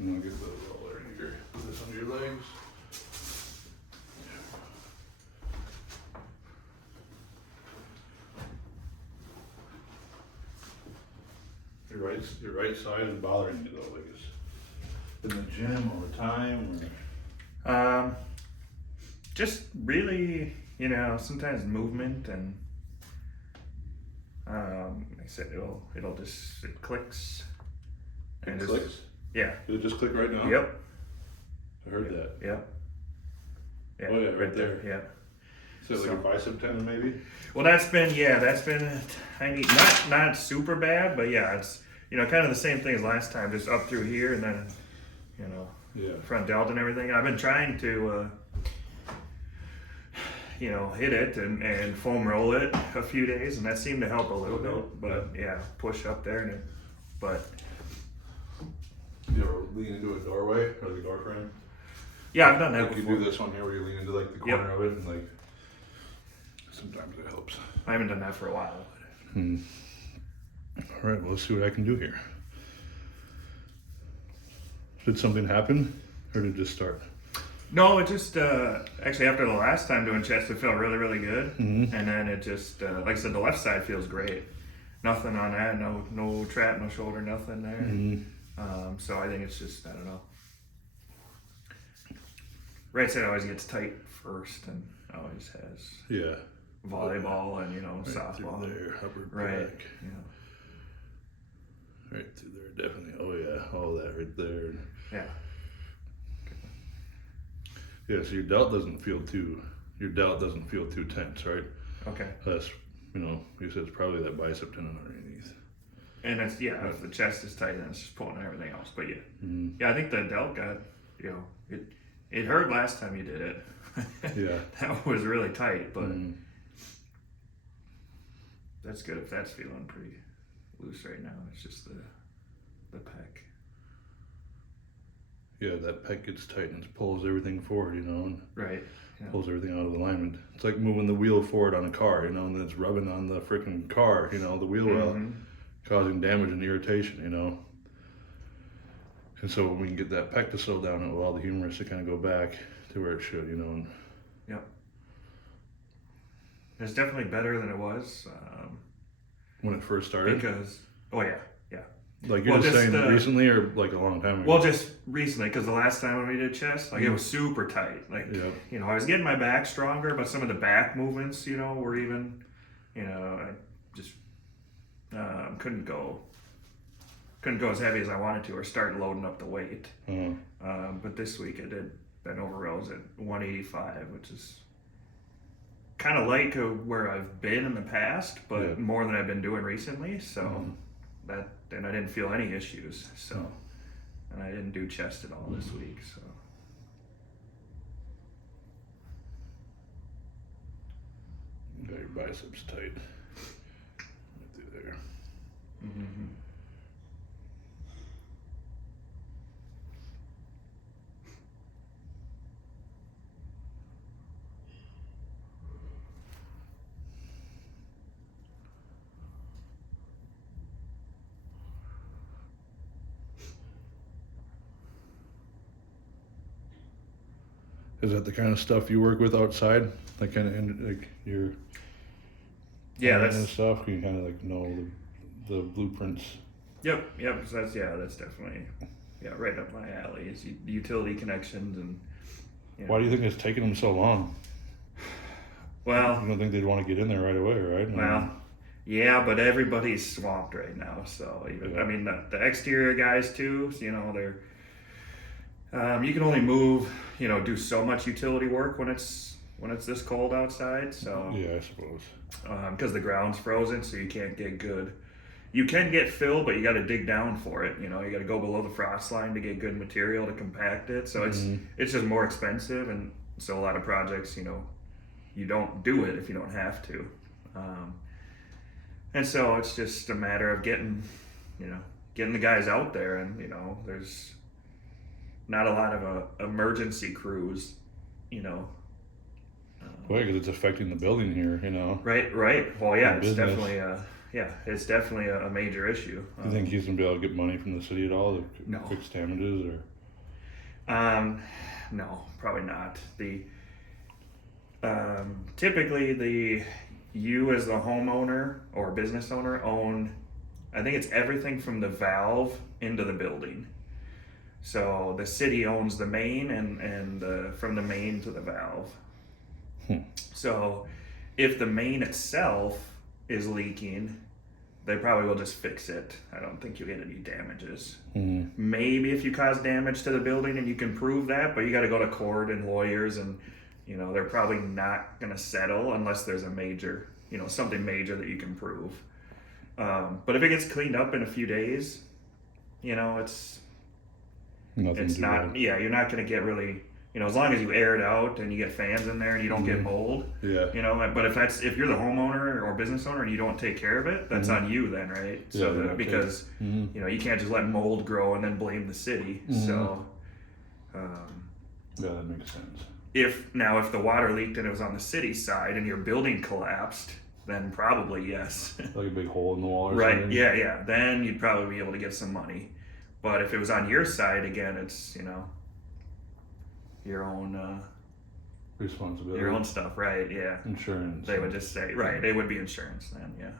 And I'll get the roller here. Put this under your legs. Your right side is bothering you though, like it's in the gym all the time, or? Just really, sometimes movement and like I said, it clicks. It And clicks? Yeah. Did it just click right now? Yep. I heard that. Yep. Yeah. Oh, yeah, right there. Yeah. So like a bicep tendon maybe? Well, that's been a tiny, not super bad, but yeah, it's kind of the same thing as last time, just up through here and then Yeah. front delta and everything. I've been trying to hit it and foam roll it a few days, and that seemed to help a little bit. But yeah, push up there but You ever lean into a doorway or the door frame? yeah, I've done that Like you before. do this one here where you lean into like the corner of it and like sometimes it helps. I haven't done that for a while. All right, well, let's see what I can do here. Did something happen or did it just start? No, it just actually after the last time doing chest, it felt really, really good, Mhm. and then it just like I said, the left side feels great. Nothing on that, no trap, no shoulder, nothing there. Mhm. So I think it's just I don't know. Right side always gets tight first, and always has Yeah. volleyball and Right softball. through there, upper Right. back. Yeah. Right through there, definitely. Oh yeah, all that right there. Yeah. Yeah, so your delt doesn't feel too tense, right? Okay. That's, you said it's probably that bicep tendon underneath. And it's if the chest is tight, then it's just pulling everything else. But yeah, Mhm. yeah, I think the delt got it hurt last time you did it. Yeah. That was really tight, but Mhm. that's good if that's feeling pretty loose right now. It's just the pec. Yeah, that pec gets tight and it pulls everything forward, and Right. Yeah. pulls everything out of alignment. It's like moving the wheel forward on a car, and then it's rubbing on the freaking car, the wheel well, Mhm. causing damage and irritation, And so when we can get that pec to slow down, it will allow the humerus to kind of go back to where it should, and Yep. It's definitely better than it was when it first started. because yeah. Like you're Well, just just, saying recently or like a long time ago? Well, just recently, because the last time when we did chest, like it was super tight. Like, Yep. I was getting my back stronger, but some of the back movements, were even, I just couldn't go as heavy as I wanted to or start loading up the weight. But this week I did bent over rows at 185, which is kind of like where I've been in the past, but Yeah. more than I've been doing recently. So and I didn't feel any issues. So, and I didn't do chest at all this week. So. Got your biceps tight. Right through there. Mm-hmm. Is that the kind of stuff you work with outside? Like kind of like your Yeah, and stuff. You kind of like know the blueprints. Yep. So that's definitely right up my alley. Is utility connections and. Why do you think it's taking them so long? Well, You don't think they'd want to get in there right away, right? well, yeah, but everybody's swamped right now. So even Yeah. I mean the exterior guys too. They're. You can only move, do so much utility work when it's this cold outside. So Yeah, I suppose. because the ground's frozen, so you can't get good. You can get fill, but you got to dig down for it. You got to go below the frost line to get good material to compact it. So it's just more expensive, and so a lot of projects, you don't do it if you don't have to. And so it's just a matter of getting the guys out there, and there's not a lot of emergency crews, Well, because it's affecting the building here, Right. Well, yeah, it's business. definitely yeah, it's definitely a major issue. Do you think he's gonna be able to get money from the city at all to No. fix damages, or? No, probably not. The typically you as the homeowner or business owner own, I think it's everything from the valve into the building. So the city owns the main and from the main to the valve. So if the main itself is leaking, they probably will just fix it. I don't think you get any damages. Maybe if you cause damage to the building and you can prove that, but you got to go to court and lawyers, and they're probably not going to settle unless there's a major, something major that you can prove. But if it gets cleaned up in a few days, it's Nothing it's to not. do. Yeah, you're not going to get really. As long as you air it out and you get fans in there and you don't get mold. Yeah. But if you're the homeowner or business owner and you don't take care of it, that's on you then, right? So Yeah, because you can't just let mold grow and then blame the city. So Yeah, that makes sense. if the water leaked and it was on the city side and your building collapsed, then probably yes. Like a big hole in the wall or Right? something? Yeah. Then you'd probably be able to get some money. But if it was on your side, again, it's your own Responsibility. your own stuff, right? Yeah. Insurance. They would just say, right, it would be insurance then, yeah.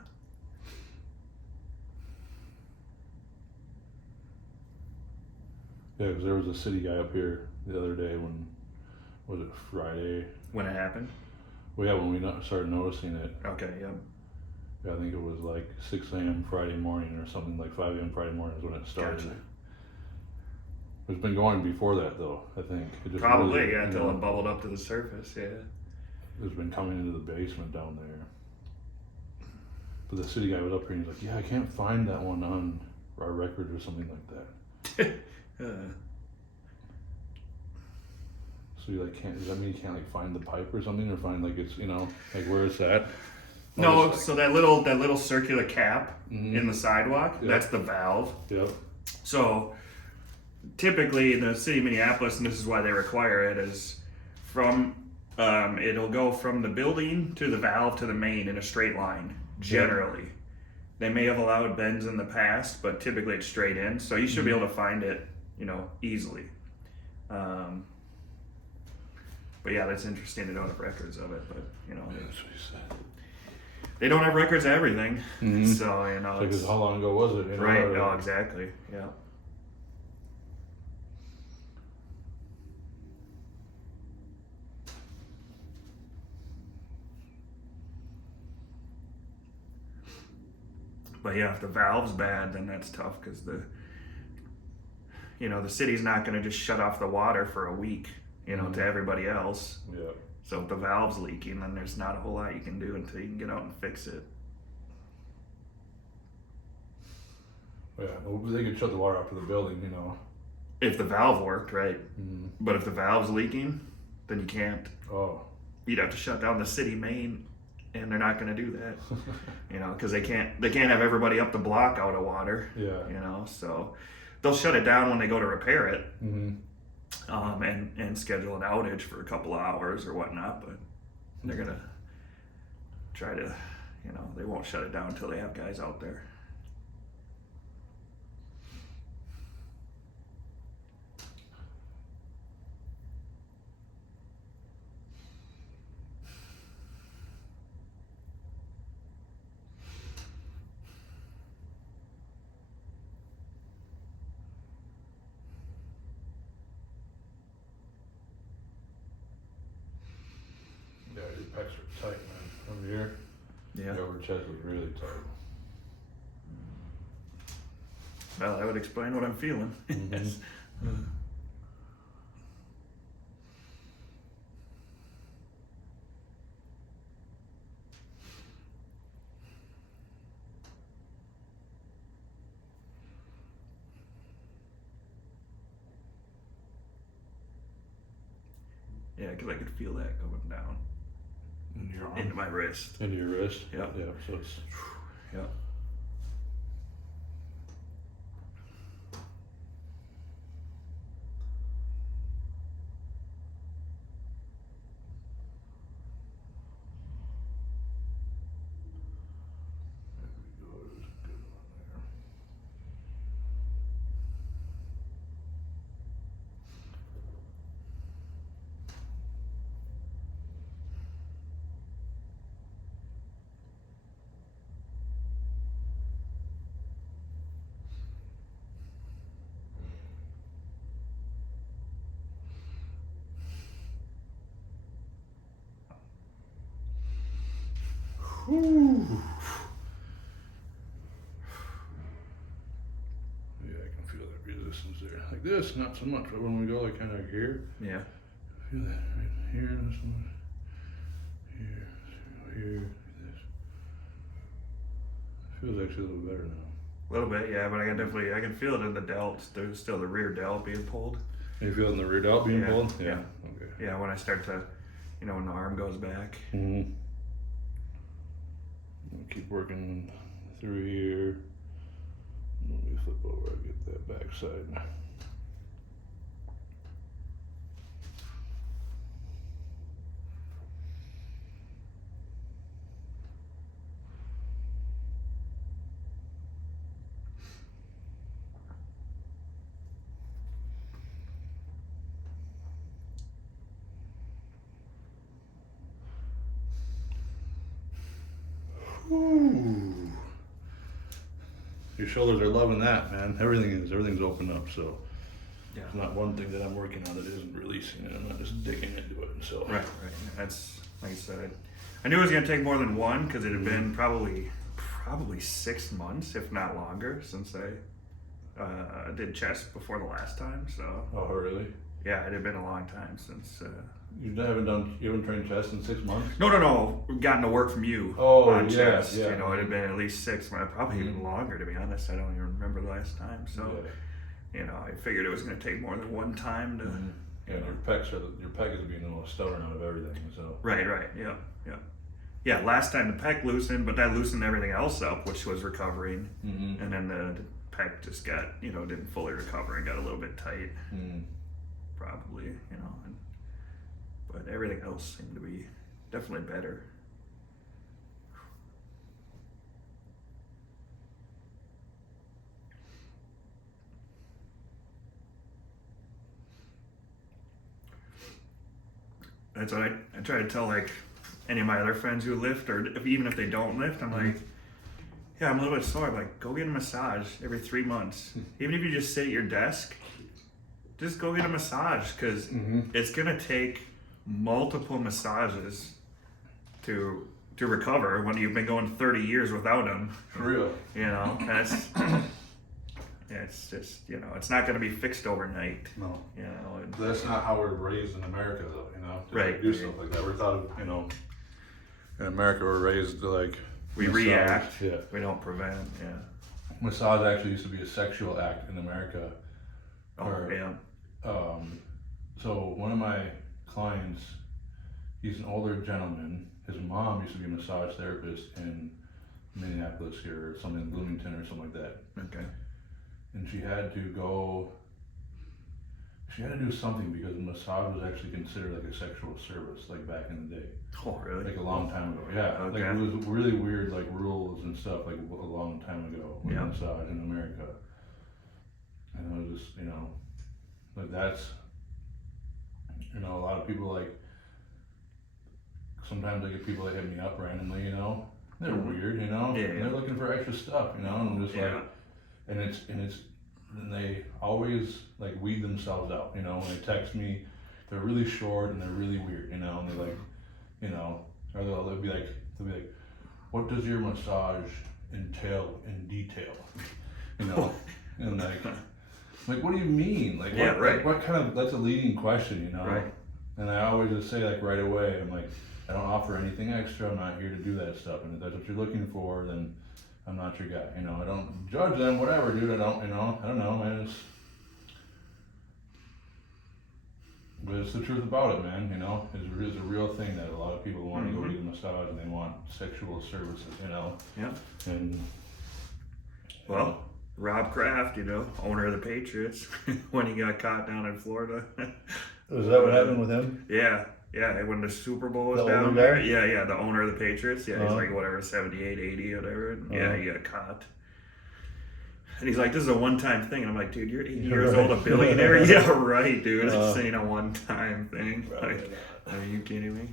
Yeah, because there was a city guy up here the other day was it Friday? When it happened? Well, yeah, when we started noticing it. Okay, yep. Yeah, I think it was like 6 a.m. Friday morning or something, like 5 a.m. Friday morning is when it started. Gotcha. It's been going before that though, I think. It just Probably, really, yeah, until it bubbled up to the surface, yeah. It's been coming into the basement down there. But the city guy was up here and he's like, yeah, I can't find that one on our record or something like that. So you like can't, does that mean you can't like find the pipe or something, or find like it's, like where it's at? No, Just, so that little circular cap in the sidewalk, Yep. that's the valve. Yep. So typically the city of Minneapolis, and this is why they require it, is from it'll go from the building to the valve to the main in a straight line, generally. They may have allowed bends in the past, but typically it's straight in, so you should be able to find it, easily. But yeah, that's interesting. They don't have records of it, but That's what he said. they don't have records of everything. Mhm. So Because how long ago was it? right. Or- No, exactly. Yeah. But yeah, if the valve's bad, then that's tough because the city's not going to just shut off the water for a week, to everybody else. Yeah. So if the valve's leaking, then there's not a whole lot you can do until you can get out and fix it. Yeah, well, they could shut the water off to the building, If the valve worked, right? Mhm. But if the valve's leaking, then you can't. Oh. You'd have to shut down the city main, and they're not going to do that, because they can't have everybody up the block out of water. Yeah. So they'll shut it down when they go to repair it, Mm-hmm. and schedule an outage for a couple of hours or whatnot. But they're gonna try to, they won't shut it down until they have guys out there. Yeah, your pecs are tight, man. Over here, Yeah. your upper chest was really tight. Well, that would explain what I'm feeling. Mhm. Yeah, because I could feel that going down In your arm. into my wrist. Into your wrist. Yeah. Yeah. So it's. Yeah. There we go. Whew. Yeah, I can feel that resistance there. Like this, not so much, but when we go like kind of here, Yeah. feel that right here, this one, here, here, like this. Feels actually a little better now. A little bit, yeah, but I can feel it in the delts. There's still the rear delt being pulled. You feel it in the rear delt being Yeah, pulled? yeah. Okay. Yeah, when I start to, when the arm goes back. Mm-hmm. Keep working through here. Let me flip over and get that back side. Ooh. Your shoulders are loving that, man. Everything's opened up, so Yeah. it's not one thing that I'm working on that isn't releasing it. I'm not just digging into it. So Right. That's like I said. I knew it was gonna take more than one because it had been probably 6 months, if not longer, since I did chest before the last time. So Oh, really? yeah, it had been a long time since. You haven't trained chest in 6 months? No. Gotten to work from you Oh, on yeah, chest. yeah. It had been at least 6 months, probably even longer, to be honest. I don't even remember the last time. So, I figured it was going to take more than one time to. Yeah, your pec is being the most stubborn out of everything. So Right. Yeah, last time the pec loosened, but that loosened everything else up, which was recovering. Mm-hmm. And then the pec just got, didn't fully recover and got a little bit tight, probably, but everything else seemed to be definitely better. That's what I try to tell, like, any of my other friends who lift, or even if they don't lift, I'm like, yeah, I'm a little bit sore. I'm like, go get a massage every 3 months. Even if you just sit at your desk, just go get a massage, because it's gonna take multiple massages to recover when you've been going 30 years without them. For real. That's it's just it's not gonna be fixed overnight. No. And That's not how we're raised in America, though. To Right. do stuff like that. We're thought of, in America, we're raised to like. we massage. react. Yeah. We don't prevent. Yeah. Massage actually used to be a sexual act in America. Oh, Or, yeah. So one of my clients, he's an older gentleman. His mom used to be a massage therapist in Minneapolis here, or something in Bloomington or something like that. Okay. And she had to do something because massage was actually considered like a sexual service, like back in the day, Oh, really? like a long time ago. Yeah, Okay. like it was really weird, like rules and stuff, like a long time ago with Yeah. massage in America. And I was just, like that's, a lot of people like. Sometimes I get people that hit me up randomly, they're weird, Yeah. and they're looking for extra stuff, and I'm just Yeah. like, and they always like weed themselves out, when they text me, they're really short and they're really weird, and they're like, or they'll be like, what does your massage entail in detail, and like, what do you mean, like, Yeah, what, right. like, what kind of, that's a leading question, Right. and I always just say like right away, I'm like, I don't offer anything extra. I'm not here to do that stuff. And if that's what you're looking for, then I'm not your guy. I don't judge them, whatever, dude. I don't know, man. But it's the truth about it, man. It's a real thing that a lot of people want to go get a massage and they want sexual services, Yeah. And Well, Rob Kraft, owner of the Patriots, when he got caught down in Florida. was that what happened with him? Yeah, when the Super Bowl was The down older there. guy? Yeah, the owner of the Patriots. Yeah, he's Uh-huh. like whatever, 78, 80, whatever. And Uh-huh. he got caught. And he's like, this is a one-time thing. And I'm like, dude, you're 80 years old, a billionaire? Yeah, right, dude. This ain't a one-time thing. Like, are you kidding me?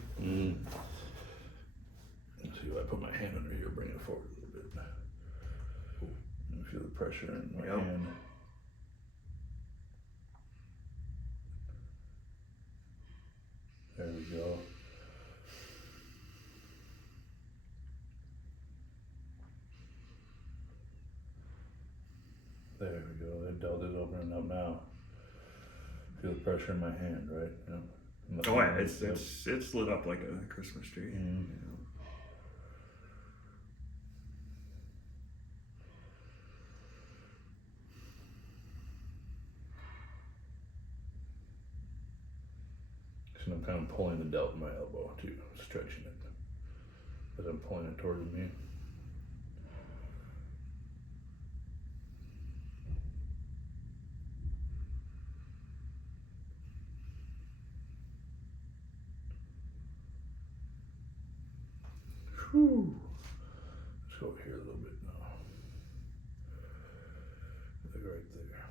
Let's see if I put my hand under here, bring it forward a little bit. I feel the pressure in my Yep. hand. There we go. delt is opening up now. Feel the pressure in my hand, right? Yep. Oh yeah, it's lit up like a Christmas tree. Mhm. So I'm kind of pulling the delt in my elbow too, stretching it as I'm pulling it towards me. Whew. Let's go over here a little bit now. Like right there.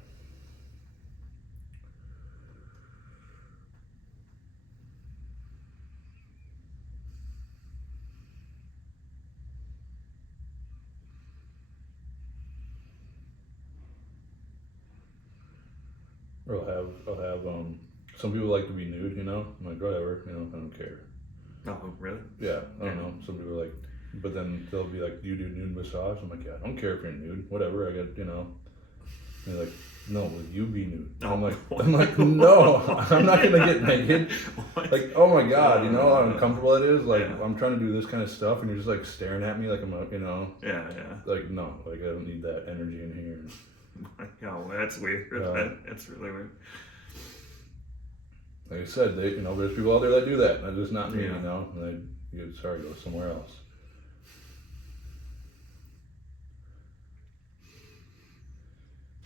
Or I'll have some people like to be nude, you know. I'm like, whatever, you know, I don't care. Oh, really? Yeah, I don't know. Some people are like, but then they'll be like, "Do you do nude massage?" I'm like, "Yeah, I don't care if you're nude, whatever. I get, you know." And they're like, "No, will you be nude?" Oh. I'm like, "No, I'm not gonna get naked." What? Like, oh my god, you know how uncomfortable it is. Like, Yeah. I'm trying to do this kind of stuff, and you're just like staring at me like I'm, you know, Yeah. like no, like I don't need that energy in here. Oh, that's weird. Yeah. That's really weird. Like I said, they, you know, there's people out there that do that. That's just not me, Yeah. you know. And sorry, go somewhere else.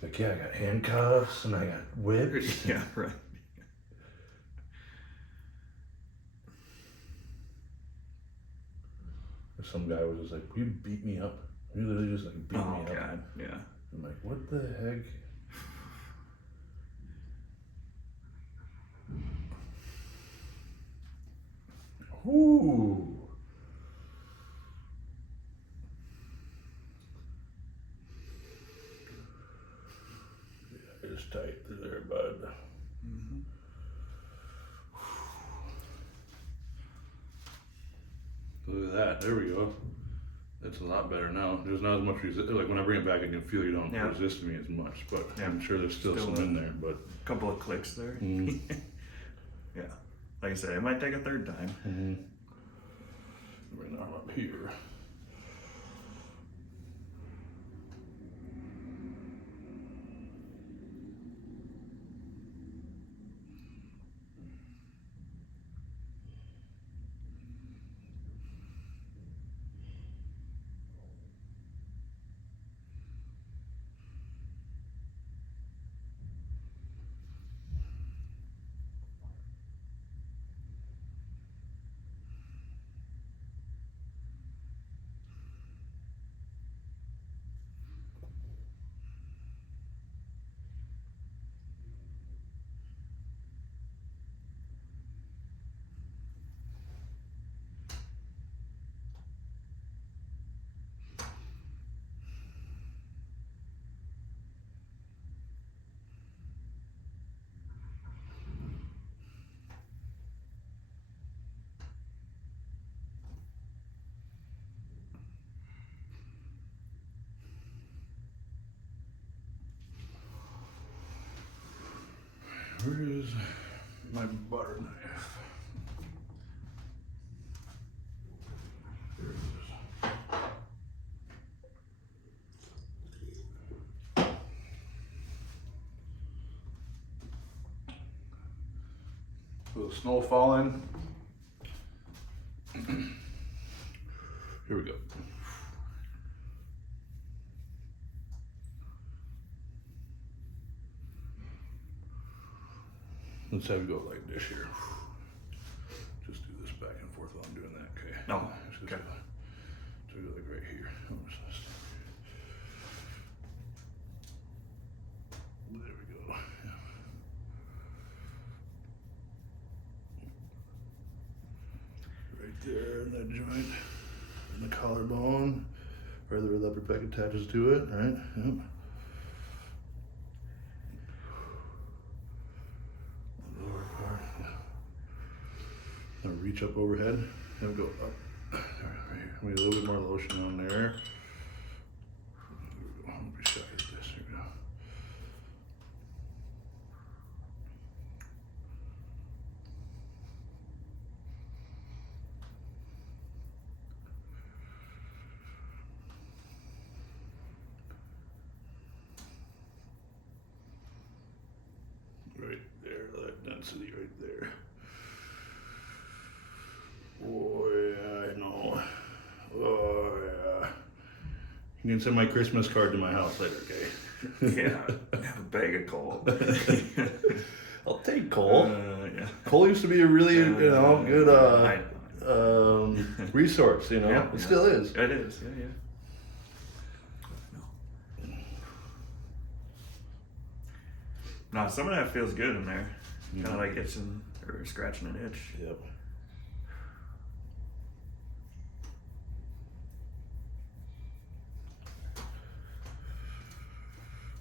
Like, yeah, I got handcuffs and I got whips. Yeah, right. Some guy was just like, "You beat me up." He literally just like beat Oh me up. god, yeah. I'm like, what the heck? Ooh. Yeah, it's tight through there, bud. Mm-hmm. Look at that. There we go. That's a lot better now. There's not as much resist. Like when I bring it back, I can feel you don't Yeah. resist me as much. But Yeah. I'm sure there's still some in there. But Couple of clicks there. mm, Yeah. Like I said, it might take a third time. bring that up here. Where is my butter knife? There it is. With the snow falling. Here we go. Let's have it go like this here. Just do this back and forth while I'm doing that, okay? No. Just Okay. So we go like right here. There we go. Yeah. Right there in that joint, in the collarbone, where the leopard pec attaches to it, right? Yep. The lower part. Yeah. Now reach up overhead and go up. Right here. Maybe a little bit more lotion on there. Don't be shy at this. Here we go. density right there. Oh yeah, I know. Oh yeah. You can send my Christmas card to my house later, okay? Yeah, have a bag of coal. I'll take coal. Yeah. Coal used to be a really, good I- resource. Yeah, It still is. It is. Yeah. No, some of that feels good in there. Kind of like itching or scratching an itch. Yep.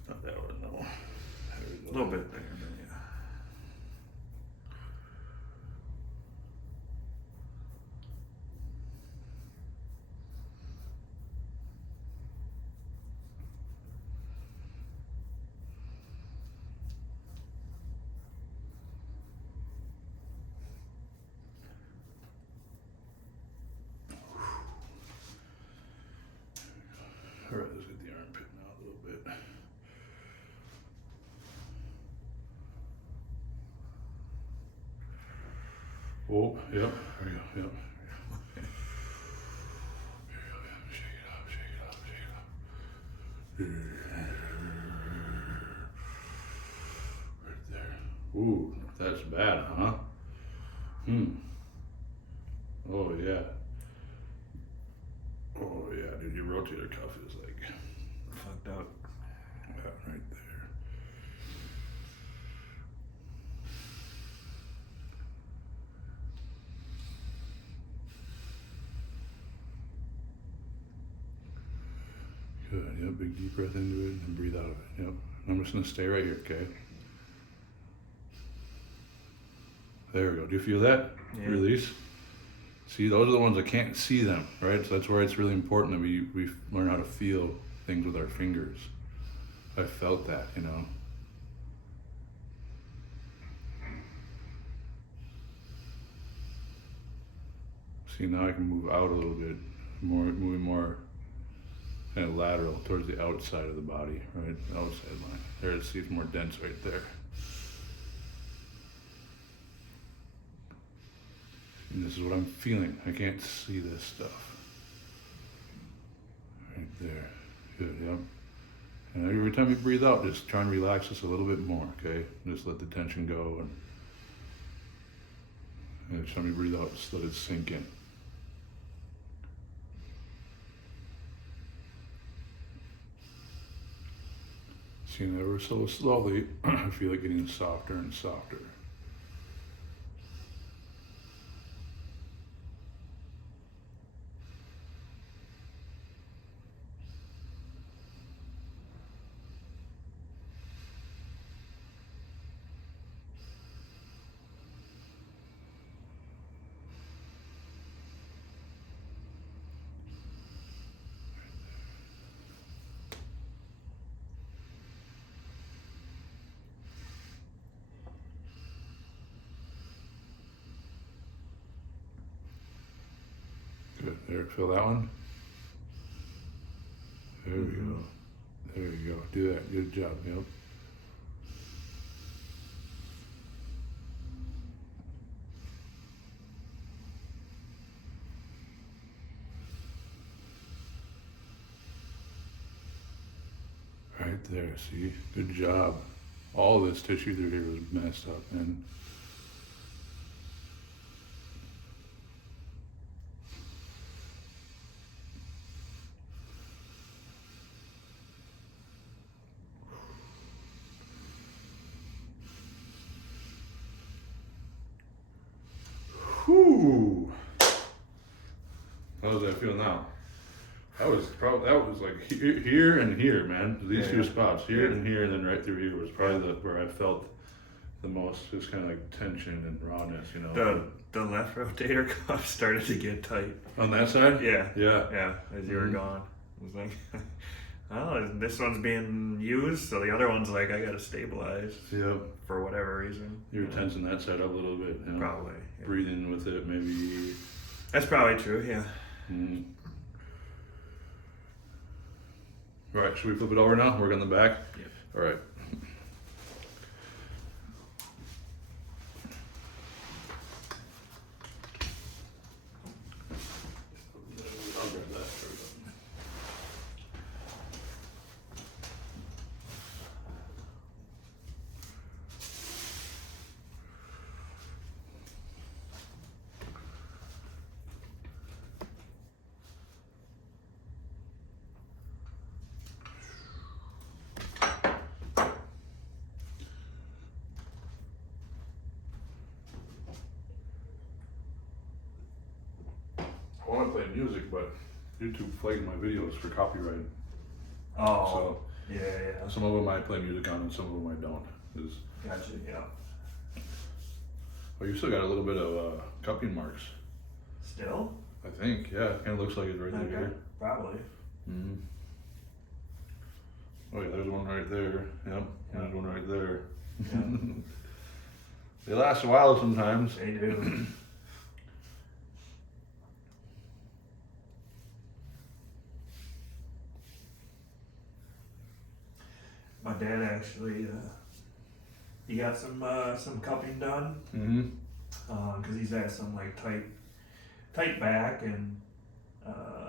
Not that one, no. There we A go. little bit there, but yeah. All right, let's get the armpit now a little bit. Oh, yep. There we go. Yep. Shake it up, shake it up, shake it up. Right there. Ooh, that's bad, huh? Oh yeah. Oh yeah, dude, your rotator cuff is like Fucked up. right there. Good, yep, big deep breath into it and breathe out of it, yep. I'm just gonna stay right here, okay? There we go, do you feel that? Yeah. Release. See, those are the ones that can't see them, right? So that's where it's really important that we learn how to feel things with our fingers. I felt that, See, now I can move out a little bit, moving more kind of lateral towards the outside of the body, right? The outside line. There, see, it's more dense right there. And this is what I'm feeling. I can't see this stuff. Right there. Good, yep. And every time you breathe out, just try and relax this a little bit more, okay? Just let the tension go, and every time you breathe out, just let it sink in. See, ever so slowly, I feel it getting softer and softer. Good. There, feel that one? There we go. There you go. Do that. Good job. Yep. Right there. See? Good job. All this tissue through here was messed up, man. Whew. How does that feel now? That was like here and here, man. These two spots, here and here, and then right through here was probably where I felt the most, just kind of like tension and rawness, The left rotator cuff started to get tight. On that side? Yeah. Yeah. As you were gone, I was like, oh, this one's being used, so the other one's like, I gotta stabilize. Yep. For whatever reason. You were tensing that side up a little bit. Probably. Yeah. Breathing with it, maybe. That's probably true. Yeah. Mm. All right, should we flip it over now? Work on the back? Yep. All right. I want to play music, but YouTube flagged my videos for copyright. Oh, So yeah. some of them I play music on, and some of them I don't. 'Cause- Gotcha, yeah. oh, you still got a little bit of cupping marks. Still? I think, yeah, it kind of looks like it's right Okay, there. probably. Mm-hmm. Oh yeah, there's one right there. Yep, there's one right there. Yeah. They last a while sometimes. They do. My dad actually, he got some cupping done, Mm-hmm. cause he's had some like tight back and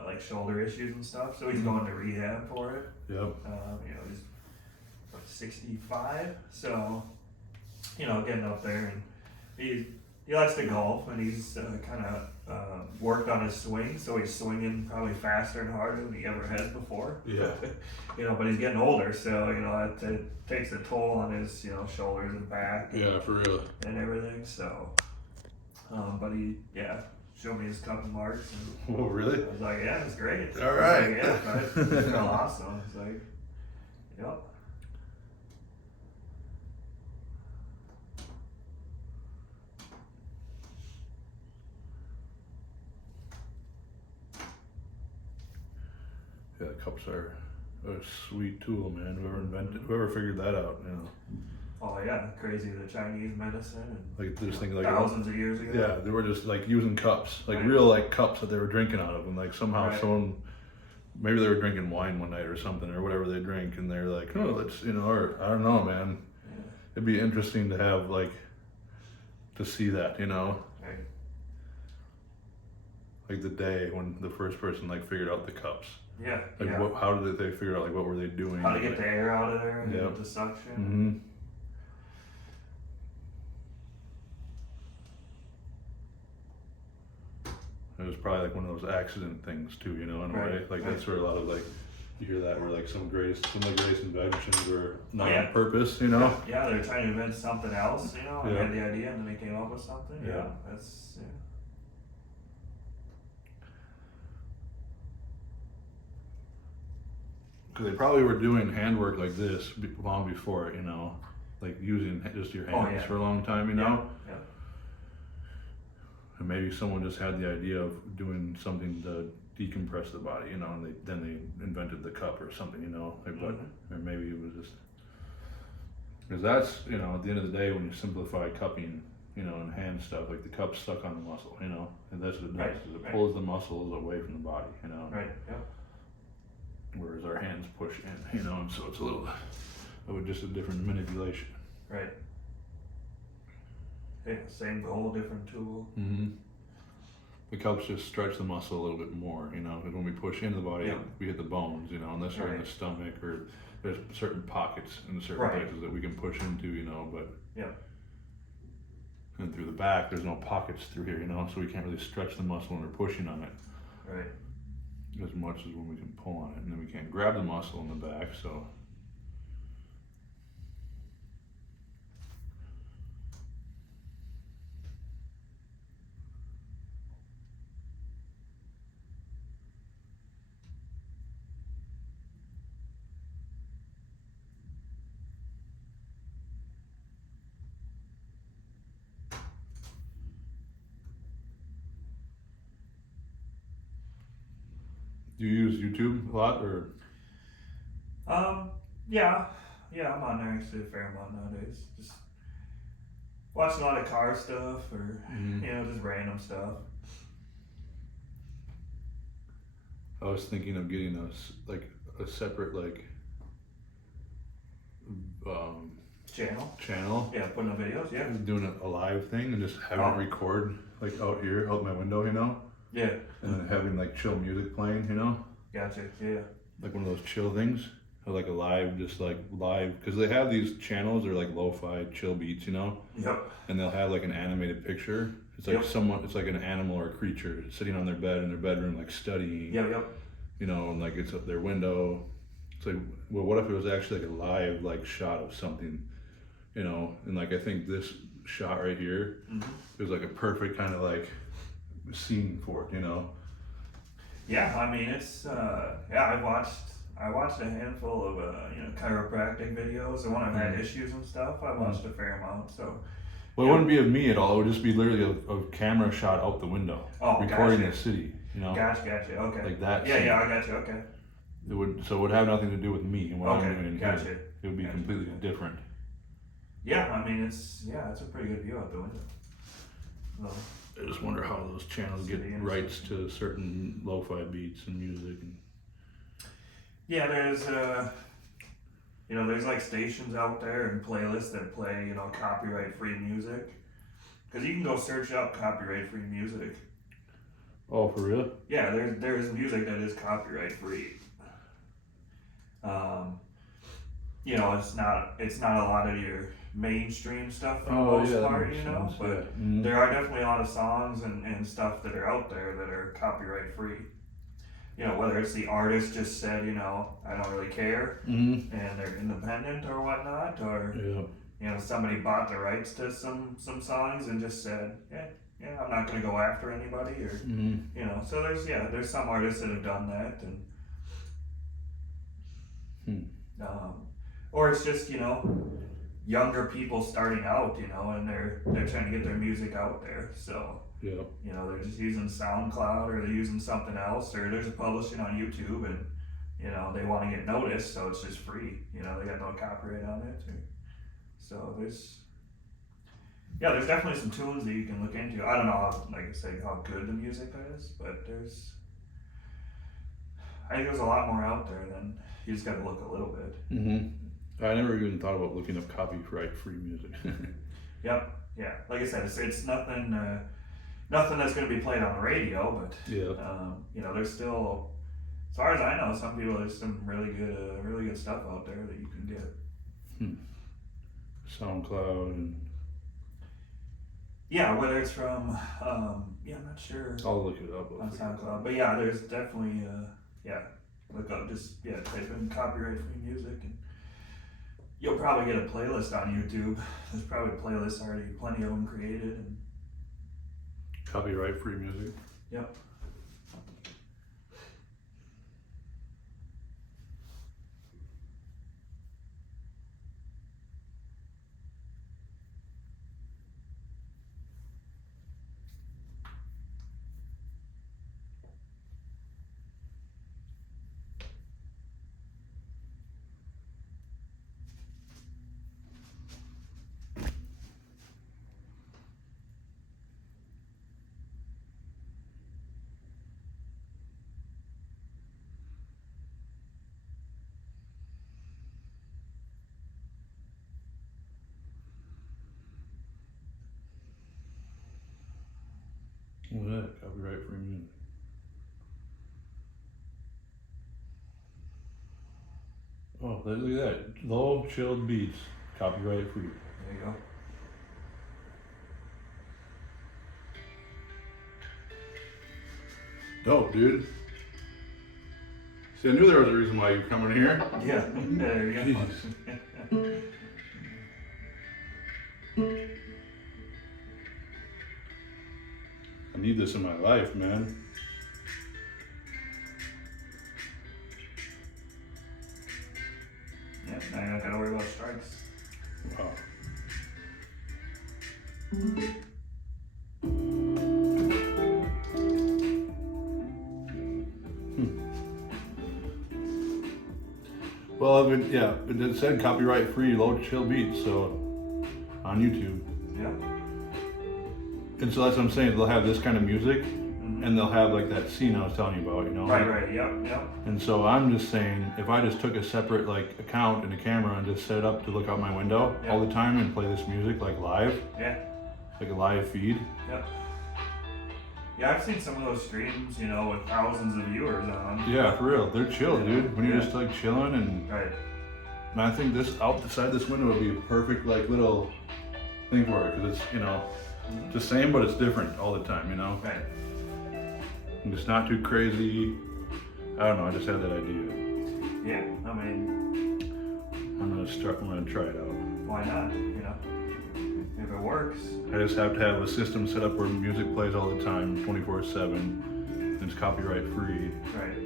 like shoulder issues and stuff. So he's Mhm. going to rehab for it. Yep. You know, he's what, 65, so you know, getting up there, and he likes to golf, and he's kind of worked on his swing, so he's swinging probably faster and harder than he ever has before. Yeah. You know, but he's getting older, so you know it takes a toll on his shoulders and back Yeah, for real. and everything. So, but he showed me his cupping marks, and Oh, really? I was like, yeah, it's great. All right. Like, yeah, right. It felt awesome. It's like, yep. Yeah, cups are a sweet tool, man. Whoever figured that out, you know. Oh yeah, crazy the Chinese medicine and Like this thing, like thousands of years ago. yeah, they were just like using cups, like Right. real like cups that they were drinking out of, and like somehow Right. someone, maybe they were drinking wine one night or something or whatever they drink, and they're like, oh, let's or I don't know, man. Yeah. It'd be interesting to have like to see that, Right. like the day when the first person like figured out the cups. Yeah. Like yeah. what? How did they figure out? Like what were they doing? How to get the air out of there and Yeah. get the suction. Mm-hmm. It was probably like one of those accident things too, in a Right, way. Like right. that's where a lot of like you hear that where like some of the greatest inventions were not Yeah. on purpose, you know. Yeah, they're trying to invent something else, and Yeah. had the idea, and then they came up with something. Yeah. Yeah, that's Because they probably were doing handwork like this long before it, like using just your hands yeah. for a long time, Yeah. And maybe someone just had the idea of doing something to decompress the body, and then they invented the cup or something, like, but or maybe it was just because that's at the end of the day when you simplify cupping, and hand stuff, like the cup's stuck on the muscle, and that's what it does. Right, Is it right. pulls the muscles away from the body, Right. Yeah. whereas our hands push in, and so it's a little of just a different manipulation. Right. Yeah. Same goal, different tool. Mm-hmm. The cups just stretch the muscle a little bit more, because when we push into the body, Yeah. we hit the bones, unless we're in the Right. stomach or there's certain pockets in certain Right. places that we can push into, but Yeah. and through the back, there's no pockets through here, so we can't really stretch the muscle when we're pushing on it Right. as much as when we can pull on it, and then we can't grab the muscle in the back, so. Do you use YouTube a lot, or? Yeah. Yeah, I'm on there actually a fair amount nowadays. Just watching a lot of car stuff or Mhm. just random stuff. I was thinking of getting a separate Channel. channel, Yeah, putting up videos. Yeah. doing a live thing and just having Oh. it record out here, out my window, Yeah. and then having chill music playing, Gotcha. Yeah. like one of those chill things, or like a live, just live, because they have these channels, they're like lo-fi chill beats, Yep. and they'll have an animated picture. It's like Yep. it's like an animal or a creature sitting on their bed in their bedroom, studying, Yep. and it's up their window. It's like, well, what if it was actually a live shot of something, and I think this shot right here Mm-hmm. is a perfect kind of scene for it, Yeah, I mean it's yeah. I watched a handful of chiropractic videos, and when I've had issues and stuff, I watched a fair amount. So Well, it yeah. wouldn't be of me at all. It would just be literally a camera shot out the window, Oh, recording gotcha. the city. You know, Gotcha. Okay. like that. Yeah, scene. yeah, I got you. Okay. It would so it would have nothing to do with me and what I'm Okay, doing gotcha. here. It would be Gotcha. completely different. Yeah, I mean it's a pretty good view out the window. So, I just wonder how those channels get City rights to certain lo-fi beats and music. And yeah, there's there's like stations out there and playlists that play copyright free music. Because you can go search up copyright free music. oh, for real? Yeah, there's music that is copyright free. It's not a lot of your mainstream stuff for the most that part, makes but sense, yeah. Mhm. there are definitely a lot of songs and stuff that are out there that are copyright free. Whether it's the artist just said, I don't really care, Mhm. and they're independent or whatnot, or Yeah. somebody bought the rights to some songs and just said, yeah, I'm not gonna go after anybody, or Mhm. so there's some artists that have done that, and or it's just younger people starting out, and they're trying to get their music out there, so Yeah. they're just using SoundCloud or they're using something else, or they're just publishing on YouTube, and they want to get noticed, so it's just free. They got no copyright on it, so there's definitely some tunes that you can look into. I don't know like I say, how good the music is, but I think there's a lot more out there than you just got to look a little bit. Mhm. I never even thought about looking up copyright-free music. Yep, yeah. Like I said, it's nothing that's going to be played on the radio, but Yeah. there's still, as far as I know, some people there's some really good stuff out there that you can get. SoundCloud and Yeah, whether it's from I'm not sure I'll look it up. on SoundCloud, but yeah, there's definitely look up type in copyright free music and you'll probably get a playlist on YouTube. There's probably playlists already, plenty of them created, and Copyright-free music. yep. What's that? Copyright-free music. Oh, look at that. Low chilled beats. Copyright-free. There you go. Dope, dude. See, I knew there was a reason why you were coming here. Yeah, there you go. Jesus. I need this in my life, man. Yeah, now you don't gotta worry about strikes. Wow. Well, I mean, yeah, it said copyright free, low chill beats, so on YouTube. Yeah. And so that's what I'm saying. They'll have this kind of music, and they'll have like that scene I was telling you about, you know. Right. Yep. And so I'm just saying, if I just took a separate like account and a camera and just set it up to look out my window all the time and play this music like live, Yeah. like a live feed. Yep. Yeah, I've seen some of those streams, with thousands of viewers on. Yeah, for real, they're chill, Yeah. dude. When you're Yeah. just like chilling, and Right. I think this outside this window would be a perfect like little thing for it, because it's the same but it's different all the time, Right. And it's not too crazy. I don't know. I just had that idea. Yeah. I mean, I'm gonna try it out. why not? If it works. I just have to have a system set up where music plays all the time, 24/7. and it's copyright free. Right.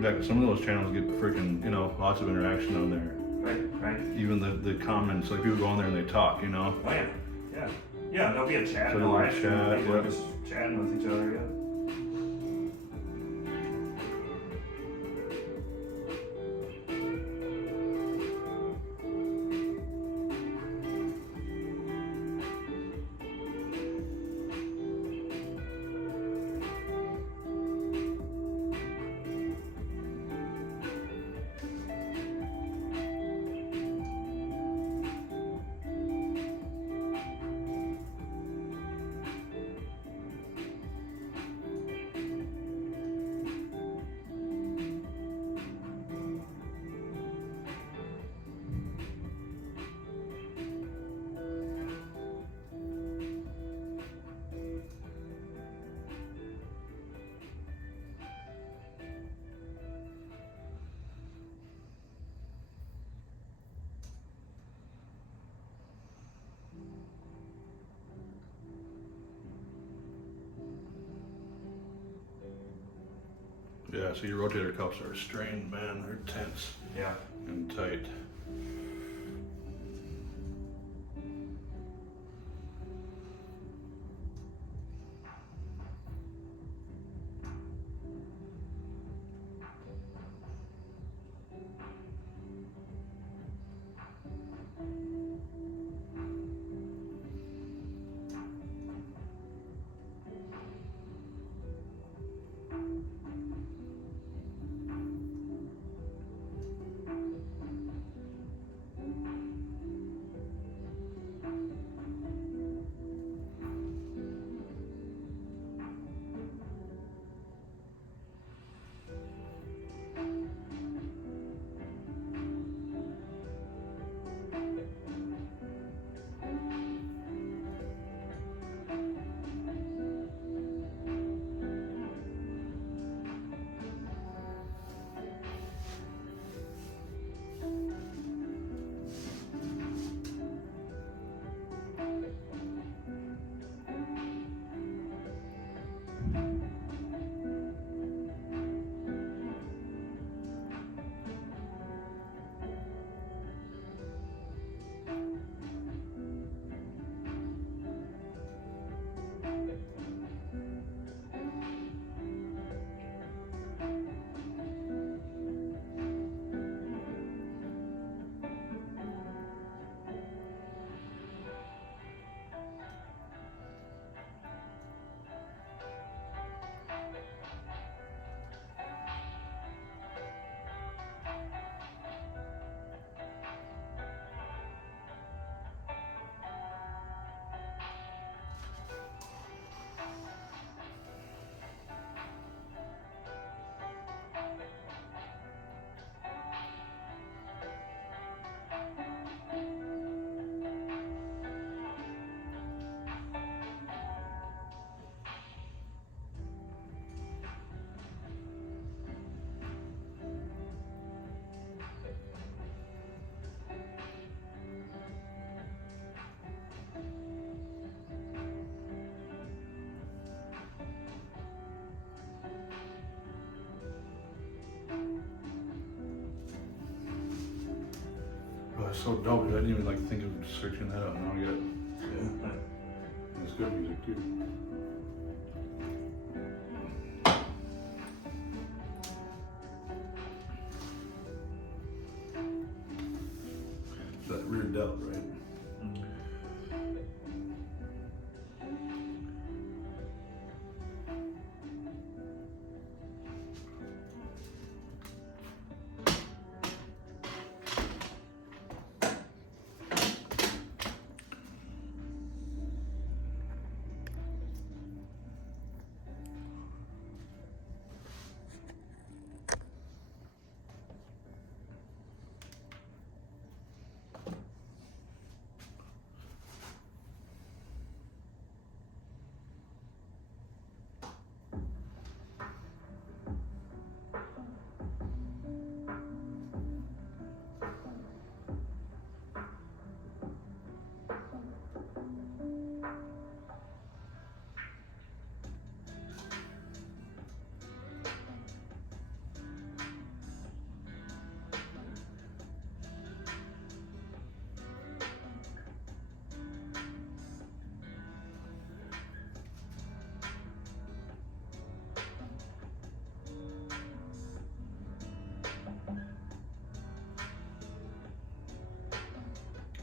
Yeah, 'cause some of those channels get freaking, you know, lots of interaction on there. Right. Even the comments, like people go on there and they talk, you know. Oh yeah. Yeah. Yeah. There'll be a chat. So in the there'll be live stream, chat, people are yeah. just chatting with each other. Yeah. Yeah, so your rotator cuffs are strained, man. They're tense Yeah. and tight. Oh, that's so dope. I didn't even like think of searching that up. Now I get it. Yeah. It's good music too. That rear delt, right?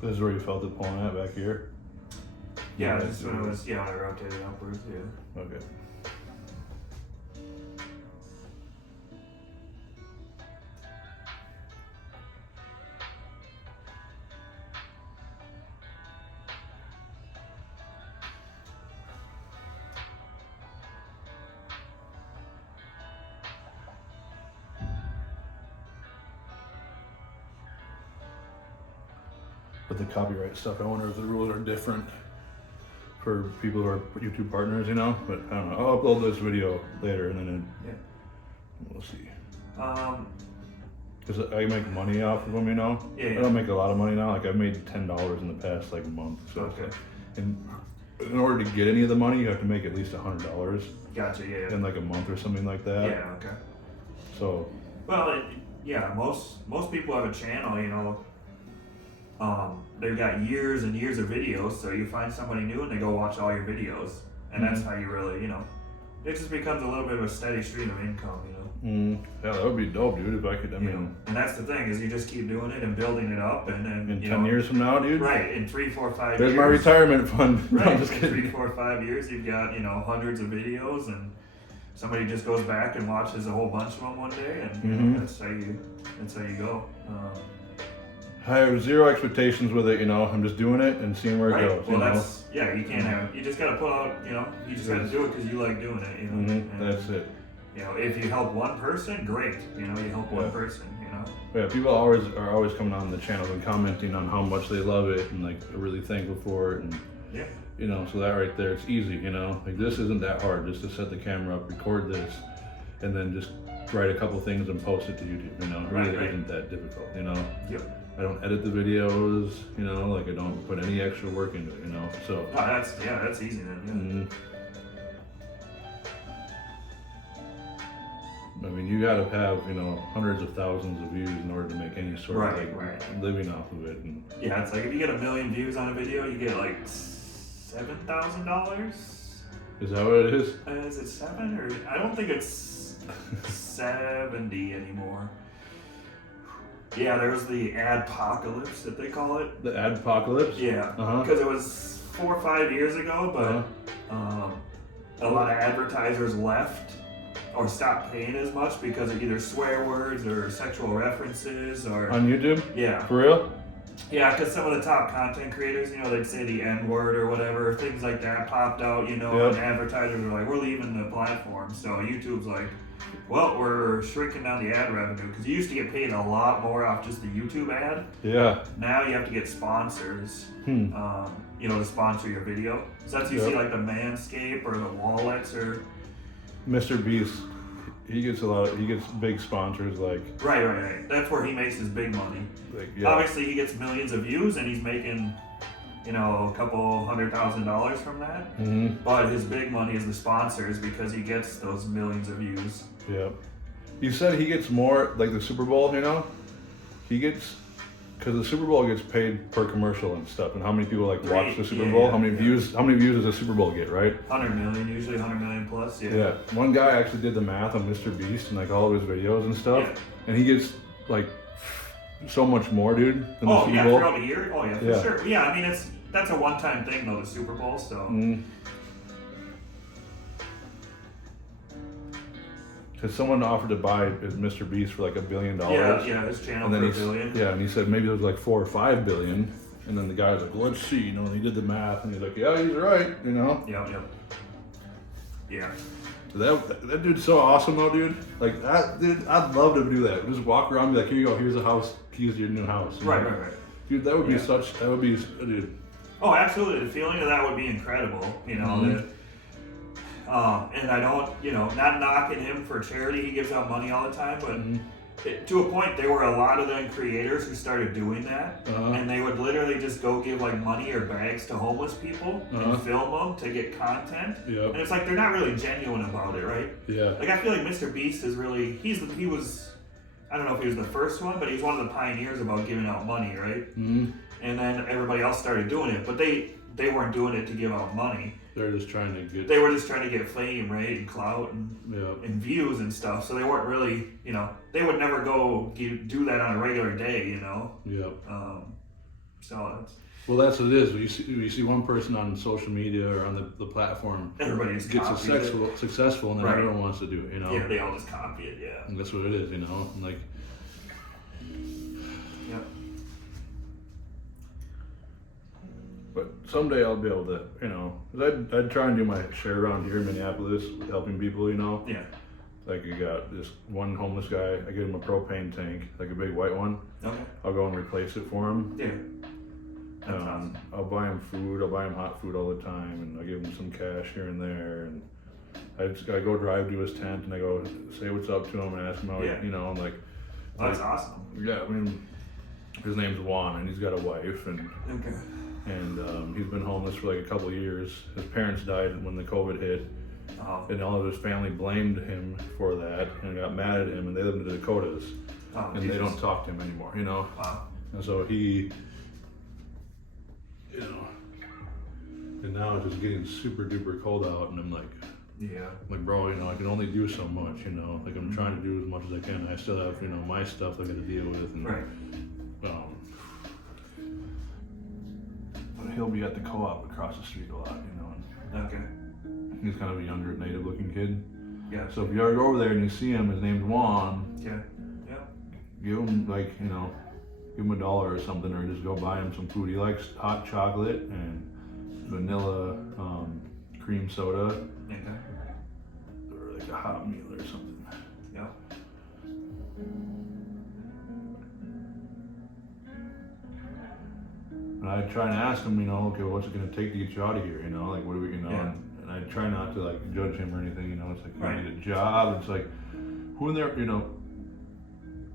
This is where you felt it pulling at back here? Yeah, just when it was, when I rotated upwards, yeah. Okay. But the copyright stuff, I wonder if the rules are different for people who are YouTube partners, you know? But I don't know. I'll upload this video later and then we'll see. Because I make money off of them, you know? Yeah. I don't make a lot of money now. Like I've made $10 in the past like month. So Okay. And in order to get any of the money, you have to make at least $100 Gotcha, yeah. in like a month or something like that. Yeah, okay. So Well, most people have a channel, you know. They've got years and years of videos, so you find somebody new and they go watch all your videos, and that's how you really, you know, it just becomes a little bit of a steady stream of income, you know. yeah, that would be dope, dude. If I could, I You know, mean, and that's the thing is you just keep doing it and building it up, and then in you 10 know, years from now, dude. right, in 3, 4, 5 There's years. my retirement fund. No, Right, I'm just in kidding. 3, 4, 5 years, you've got, you know, hundreds of videos, and somebody just goes back and watches a whole bunch of them one day, and you know, that's how you go. I have zero expectations with it, you know. I'm just doing it and seeing where it Right. goes. Well, you know? that's you can't have. You just gotta put out. You know, you just gotta do it because you like doing it. You know, and, That's it. you know, if you help one person, great. You know, you help one Yeah. person. You know. Yeah, people are always coming on the channel and commenting on how much they love it and like are really thankful for it, and Yeah. you know, so that right there, it's easy, you know. Like this isn't that hard, just to set the camera up, record this, and then just write a couple things and post it to YouTube. You know, it really Right. isn't that difficult. You know. Yep. I don't edit the videos, you know, like I don't put any extra work into it, you know. So. Oh, that's easy then. I mean, you gotta have, you know, hundreds of thousands of views in order to make any sort of like living off of it. And Yeah. Yeah, it's like if you get 1 million views on a video, you get like $7,000. is that what it is? Is it 7 or I don't think it's 70 anymore. Yeah, there was the adpocalypse that they call it. The adpocalypse? Yeah, because it was 4 or 5 years ago, but a lot of advertisers left or stopped paying as much because of either swear words or sexual references or On YouTube? yeah, For real? yeah, because some of the top content creators, you know, they'd say the N word or whatever, things like that popped out, you know, and advertisers were like, we're leaving the platform. So YouTube's like, well, we're shrinking down the ad revenue because you used to get paid a lot more off just the YouTube ad. Yeah. Now you have to get sponsors, you know, to sponsor your video. So that's usually like the Manscaped or the Wallets or. Mr. Beast, he gets big sponsors like. Right. That's where he makes his big money. Like, yeah. Obviously, he gets millions of views and he's making, you know, a couple $100,000 from that. But his big money is the sponsors because he gets those millions of views. Yeah. You said he gets more, like the Super Bowl, you know? He gets, because the Super Bowl gets paid per commercial and stuff, and how many people like watch the Super Bowl? How many views does the Super Bowl get, right? 100 million, usually 100 million plus, Yeah. One guy actually did the math on Mr. Beast and like all of his videos and stuff, and he gets like so much more, dude, than the Super Bowl. Throughout a year? Oh yeah, for sure. Yeah, I mean, that's a one-time thing though, the Super Bowl, so. Because someone offered to buy Mr. Beast for like $1 billion. Yeah, his channel for $1 billion. Yeah, and he said maybe it was like 4 or 5 billion. And then the guy was like, well, let's see, you know, and he did the math and he's like, yeah, he's right, you know? Yeah. So that dude's so awesome though, dude. Like that, dude, I'd love to do that. Just walk around and be like, here you go, here's a house, keys to your new house. You know? Right. Dude, that would be dude. Oh, absolutely. The feeling of that would be incredible, you know, and I don't, you know, not knocking him for charity. He gives out money all the time, but to a point, there were a lot of the creators who started doing that, and they would literally just go give like money or bags to homeless people and film them to get content. And it's like they're not really genuine about it, right? Yeah. Like I feel like Mr. Beast is really he was. I don't know if he was the first one, but he's one of the pioneers about giving out money, right? And then everybody else started doing it, but they weren't doing it to give out money. They're just trying to get. They were just trying to get fame, right, and clout and views and stuff. So they weren't really, you know, they would never go do that on a regular day, you know. So it's, Well, that's what it is. You see one person on social media or on the platform everybody's gets copies successful, and then Right. everyone wants to do it. You know, Yeah, they all just copy it. Yeah. and that's what it is. You know, and like. Yeah. But someday I'll be able to, you know, 'cause I'd try and do my share around here in Minneapolis, helping people, you know. Yeah. Like you got this one homeless guy, I give him a propane tank, like a big white one. Okay. I'll go and replace it for him. Yeah. That's awesome. I'll buy him food, I'll buy him hot food all the time, and I give him some cash here and there. And I go drive to his tent and I go say what's up to him and ask him how, Yeah. you know, and like, That's awesome. yeah, I mean, his name's Juan and he's got a wife and Okay. he's been homeless for like a couple of years. His parents died when the COVID hit, Oh. and all of his family blamed him for that and got mad at him. And they live in the Dakotas, Oh, and they don't talk to him anymore, you know. Wow. And so he, you know, and now it's just getting super duper cold out, and I'm like, Yeah. bro, you know, I can only do so much, you know. Like I'm trying to do as much as I can. I still have, you know, my stuff I got to deal with, and Right. But he'll be at the co-op across the street a lot, you know. Okay. And he's kind of a younger, native-looking kid. Yeah. So if you ever go over there and you see him, his name's Juan. Yeah. Yeah. Give him like, you know, give him $1 or something, or just go buy him some food. He likes hot chocolate and vanilla cream soda, Okay. or like a hot meal or something. Yeah. And I try and ask him, you know, okay, what's it gonna take to get you out of here? You know, like what do we, you know? Yeah. And I try not to like judge him or anything. You know, it's like Right. you need a job. It's like who in there, you know,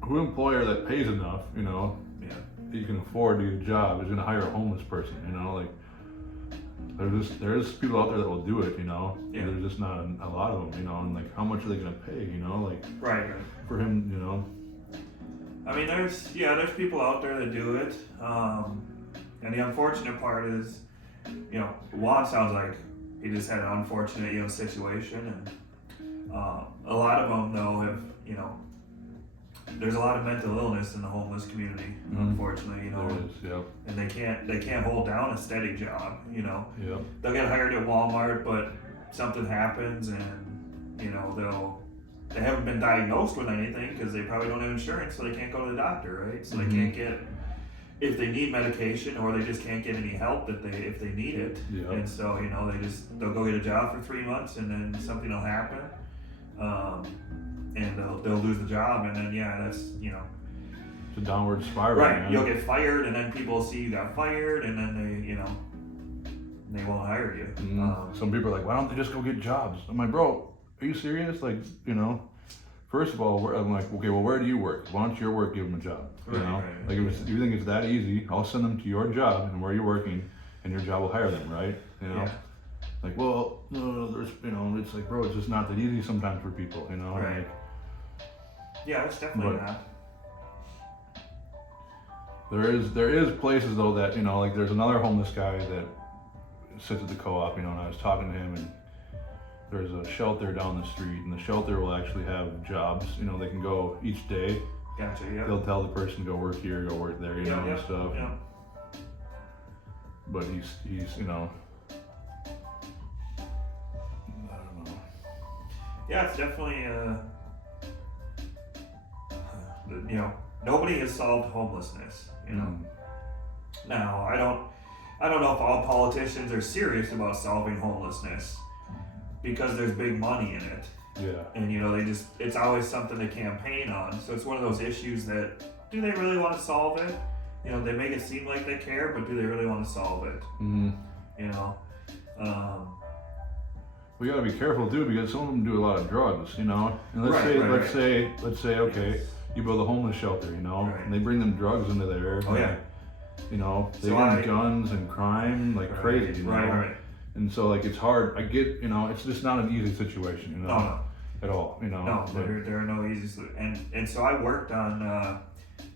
who employer that pays enough, you know, Yeah. that you can afford to get a job is gonna hire a homeless person. You know, like there's people out there that will do it. You know, Yeah. there's just not a lot of them. You know, and like how much are they gonna pay? You know, like Right. Right. for him, you know. I mean, there's people out there that do it, and the unfortunate part is, you know, Juan sounds like he just had an unfortunate, you know, situation, and a lot of them though have, you know, there's a lot of mental illness in the homeless community, unfortunately, you know, There is, yep, and they can't hold down a steady job, you know. yep. They'll get hired at Walmart, but something happens, and you know they haven't been diagnosed with anything because they probably don't have insurance, so they can't go to the doctor, right? So they can't get, if they need medication, or they just can't get any help if they need it. Yep. And so, you know, they'll go get a job for 3 months, and then something will happen, and they'll lose the job, and then that's, you know, It's a downward spiral. right. Man. You'll get fired, and then people see you got fired, and then they, you know, they won't hire you. Some people are like, why don't they just go get jobs? I'm like, bro, are you serious? Like, you know, first of all, I'm like, okay, well, where do you work? Why don't your work give them a job? You Right, know, right, like if you think it's that easy, I'll send them to your job and where you're working, and your job will hire them, right? You know, Yeah. like, well, no, there's, you know, it's like, bro, it's just not that easy sometimes for people, you know. Right. Like, Yeah, it's definitely But- not. there is places though that, you know, like there's another homeless guy that sits at the co-op, you know, and I was talking to him, and there's a shelter down the street, and the shelter will actually have jobs, you know, they can go each day. Gotcha. Yeah. They'll tell the person go work here, go work there, you know, and stuff. Yeah. But he's you know, I don't know. Yeah, it's definitely you know, nobody has solved homelessness, you know. Now, I don't know if all politicians are serious about solving homelessness because there's big money in it. Yeah. And you know, it's always something they campaign on. So it's one of those issues that, do they really want to solve it? You know, they make it seem like they care, but do they really want to solve it? Mm-hmm. You know, We gotta be careful too, because some of them do a lot of drugs, you know. And let's Right, say, okay, you build a homeless shelter, you know, Right. and they bring them drugs into there. Oh, yeah. You know, they So bring guns and crime like crazy, you know. Right. And so like it's hard. I get, you know, it's just not an easy situation, you know, No. at all, you know. No, But- there are no easy solutions. And so I worked on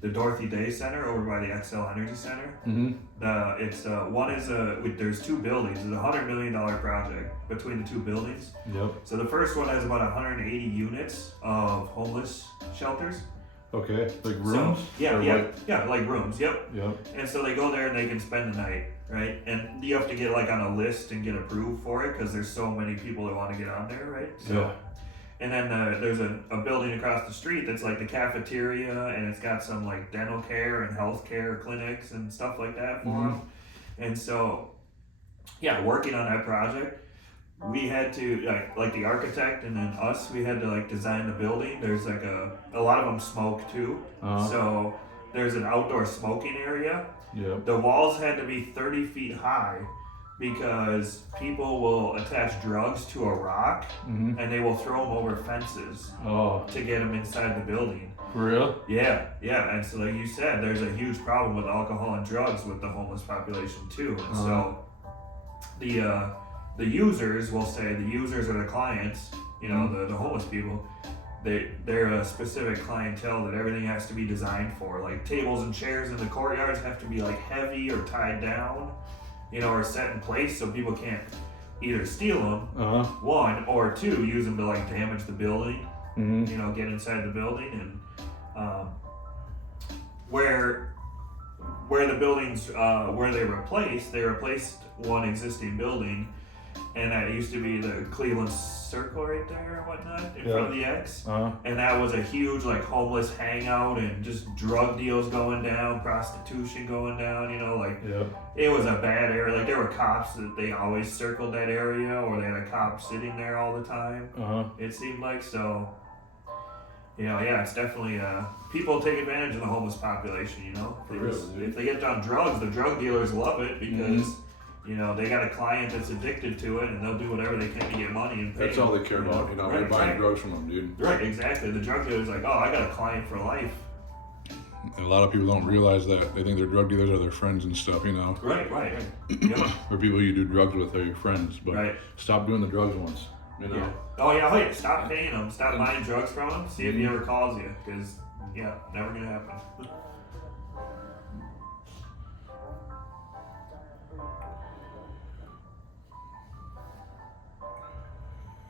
the Dorothy Day Center over by the XL Energy Center. Mhm. It's one is there's two buildings. It's a $100 million project between the two buildings. Yep. So the first one has about 180 units of homeless shelters. Okay, like rooms? So, yeah, Or yeah, what? yeah, like rooms. Yep. Yep. And so they go there and they can spend the night, right? And you have to get like on a list and get approved for it because there's so many people that want to get on there, right? So, Yeah. and then there's a building across the street that's like the cafeteria, and it's got some like dental care and health care clinics and stuff like that for Mhm. them. And so, yeah, working on that project, we had to like the architect and then us, we had to like design the building. There's like a lot of them smoke too, Uh-huh. so there's an outdoor smoking area. Yep. The walls had to be 30 feet high because people will attach drugs to a rock Mhm. and they will throw them over fences Oh, to get them inside the building. for real? Yeah, yeah, and so like you said, there's a huge problem with alcohol and drugs with the homeless population too. And so the users will say the users are the clients, you know, the homeless people. They're a specific clientele that everything has to be designed for. Like tables and chairs in the courtyards have to be like heavy or tied down, you know, or set in place so people can't either steal them, Uh-huh. one, or two, use them to like damage the building, Mhm. you know, get inside the building. And where the buildings where they replaced one existing building, and that used to be the Cleveland Circle right there and whatnot in front of the X. Uh-huh. And that was a huge like homeless hangout and just drug deals going down, prostitution going down, you know, like Yep. it was a bad area. Like there were cops that they always circled that area, or they had a cop sitting there all the time. Uh-huh. It seemed like. So, you know, yeah, it's definitely people take advantage of the homeless population. You know, For real, dude. if they get on drugs, the drug dealers love it because you know they got a client that's addicted to it, and they'll do whatever they can to get money and pay. That's all they care about, you know, they're Right, buying right. drugs from them, dude. Right, exactly. The drug dealer's like, oh, I got a client for life. And a lot of people don't realize that. They think their drug dealers are their friends and stuff, you know. Right, right, right. Yep. Or people you do drugs with are your friends. But Right. stop doing the drugs once, you know. Yeah. Oh yeah, oh yeah. Stop paying them. Stop buying drugs from them. See if he ever calls you, because yeah, never gonna happen.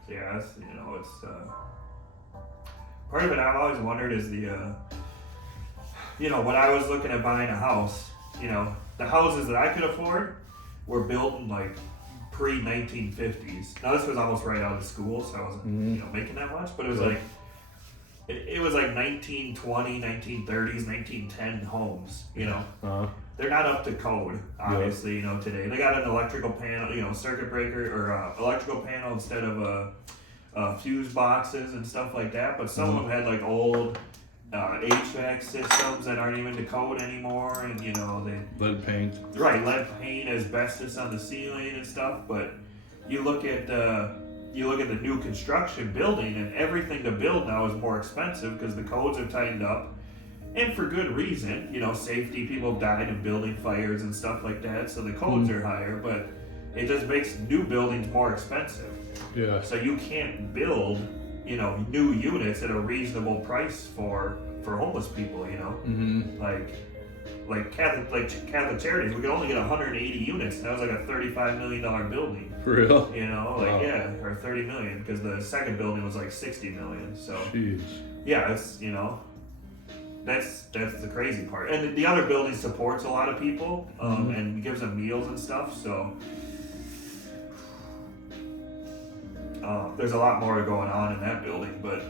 So yeah, that's, you know, it's part of it. I've always wondered is the you know, when I was looking at buying a house, you know, the houses that I could afford were built in like pre-1950s. Now this was almost right out of school, so I wasn't, you know, making that much, but it was Right. like it was like 1920, 1930s, 1910 homes, you know. Uh-huh. They're not up to code, obviously, you know, today. They got an electrical panel, you know, circuit breaker or electrical panel instead of fuse boxes and stuff like that, but some of them had like old HVAC systems that aren't even to code anymore, and you know, they Lead paint. right, lead paint, asbestos on the ceiling and stuff. But you look at the new construction building, and everything to build now is more expensive because the codes have tightened up, and for good reason. You know, safety, people have died in building fires and stuff like that, so the codes are higher. But it just makes new buildings more expensive. Yeah. So you can't build, you know, new units at a reasonable price for homeless people. You know, Mm-hmm. like Catholic Charities, we could only get 180 units. And that was like a $35 million building. For real? You know, like Wow. yeah, or 30 million because the second building was like 60 million. So Jeez. yeah, it's, you know, that's the crazy part. And the other building supports a lot of people and gives them meals and stuff. So there's a lot more going on in that building. But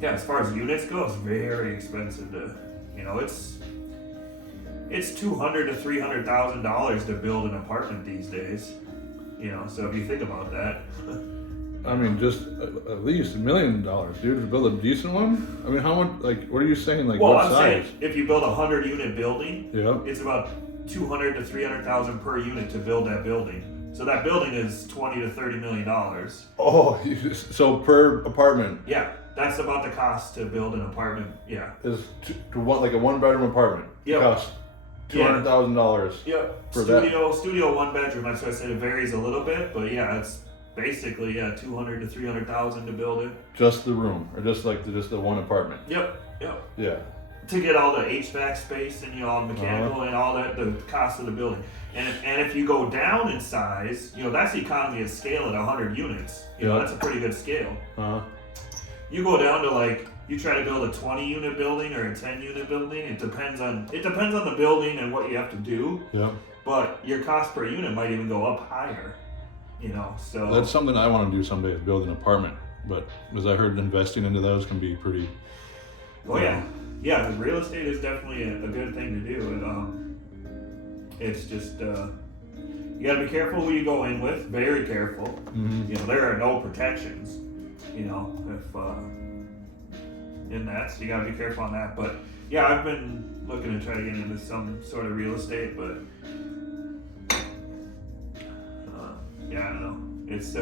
yeah, as far as units go, it's very expensive to, you know, it's $200,000 to $300,000 to build an apartment these days. You know, so if you think about that. I mean, just at least $1 million, dude, to build a decent one. I mean, how much? Like, what are you saying? Like, Well, what I'm size? saying if you build a 100-unit building, Yeah. it's about $200,000 to $300,000 per unit to build that building. So that building is $20 to $30 million. Oh, so per apartment Yeah, that's about the cost to build an apartment. Yeah. is to what, like a 1-bedroom apartment? Yep. Costs $200,000. Yep. For Studio 1 bedroom. That's why I said it varies a little bit, but yeah, it's basically $200,000 to $300,000 to build it. Just the room, or just like just the one apartment. Yep. Yeah. To get all the HVAC space and, you know, all the mechanical and all that, the cost of the building. And if you go down in size, you know, that's the economy of scale at 100 units. You know, Yeah. that's a pretty good scale. Uh-huh. you go down to like you try to build a 20 unit building or a 10 unit building. It depends on the building and what you have to do. Yeah. But your cost per unit might even go up higher. You know, so That's something I want to do someday, is build an apartment. But as I heard, investing into those can be pretty. oh yeah, yeah. The real estate is definitely a good thing to do. It's just you got to be careful who you go in with. Very careful. Mhm. You know, there are no protections. You know, if in that, so you got to be careful on that. But yeah, I've been looking to try to get into some sort of real estate, but yeah, I don't know. It's